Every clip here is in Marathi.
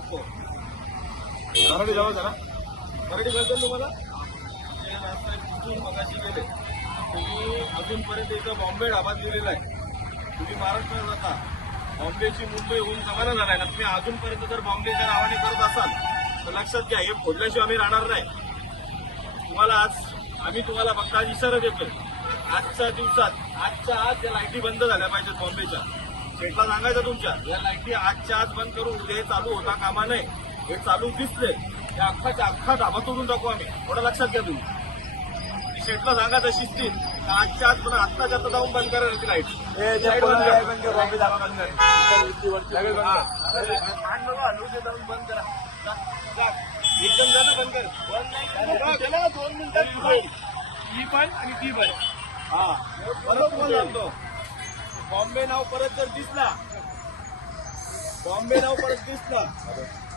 सांगतो. मराठी जवळ जरा मराठी कळतं तुम्हाला? कुठून मगाशी गेले तुम्ही अजूनपर्यंत इथं बॉम्बे ढाबात लिहिलेला आहे. तुम्ही महाराष्ट्रात जाता, बॉम्बेची मुंबई होऊन जमाना झालाय ना. तुम्ही अजूनपर्यंत जर बॉम्बेच्या नावाने करत असाल तर लक्षात घ्या, हे फोडल्याशिवाय आम्ही राहणार नाही. तुम्हाला आम्ही तुम्हाला फक्त आज इशारा देतोय. आजच्या दिवसात आजच्या आज या लाईटी बंद झाल्या पाहिजेत बॉम्बेच्या. शेटला सांगायचं तुमच्या या लाईटी आजच्या आज बंद करून उद्या हे चालू होता कामा नये. हे चालू दिसले त्या अख्खा ढाबा तोडून टाकू आम्ही. थोडं लक्षात घ्या तुम्ही. शेटला सांगायचं शिस्तीत आजच्या आज पण आत्ताच्या आता जाऊन बंद करायला ती लाईट. बंद करा एकदम जण बंद कर. 2 मिनिटात ही पण आणि ती पण. हा परत तुम्हाला सांगतो, बॉम्बे नाव परत जर दिसला, बॉम्बे नाव परत दिसला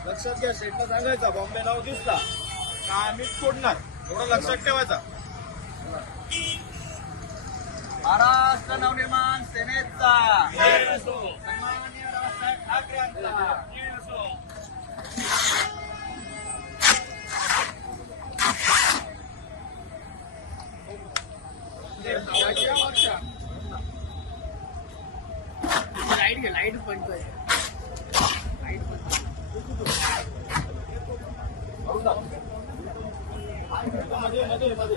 लक्षात घ्या. शेटला सांगायचा बॉम्बे नाव दिसला का आम्ही सोडणार. थोडं लक्षात ठेवायचा. महाराष्ट्र नवनिर्माण सेनेचा सन्माननीय रावसाहेब ठाकरे यांचा लाईट बंद कर. मध्ये